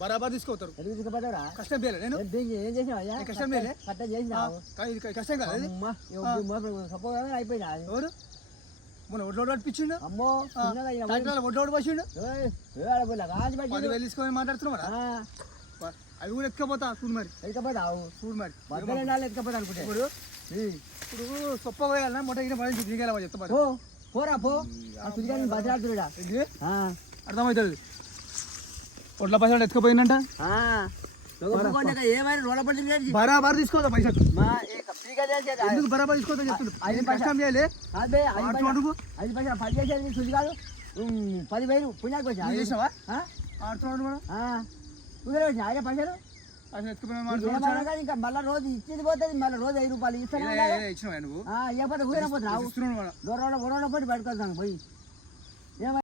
బరాబర్ తీసుకోతారు. కష్టం పేలే నేను కష్టం పేలే కష్టం కదా అయిపోయినా ఎవరు మొన్న ఒడ్లోడు పట్టించిండు. అమ్మో ఒడ్లోడు పట్టిండు 10,000 తీసుకొని మాట్లాడుతున్నారా? అవి కూడా ఎత్తుకపోతా చూడు మరి చూడు మరి ఎత్తుకపోతా అనుకుంటే ఇప్పుడు సొప్ప పోయాలన్నా మొట్ట ఇక పని దిగేలా చెప్తా మరి పోరా పో బతలాడుతుడా అర్థమవుతుంది. ఒడ్ల పైసలు ఎత్తుకపోయిందంట బరాబర్ తీసుకోదా పైసలు ఎందుకు బరాబర్ తీసుకోదా చెప్తున్నాడు. కష్టం చేయలే 5 పైసలు చూసి కాదు 10,000 పుణ్యానికి వచ్చా చేసినావా ఆడుతున్నాడు మేడం వచ్చిన ఆయన పైసలు ఇంకా మళ్ళీ రోజు ఇచ్చేది పోతుంది. మళ్ళీ రోజు 5 రూపాయలు ఇస్తాను ఇచ్చినావా నువ్వు ఇవ్వకపోతే ఊరిపోతున్నావు దూరంలో పడి పట్టుకొస్తాను పోయి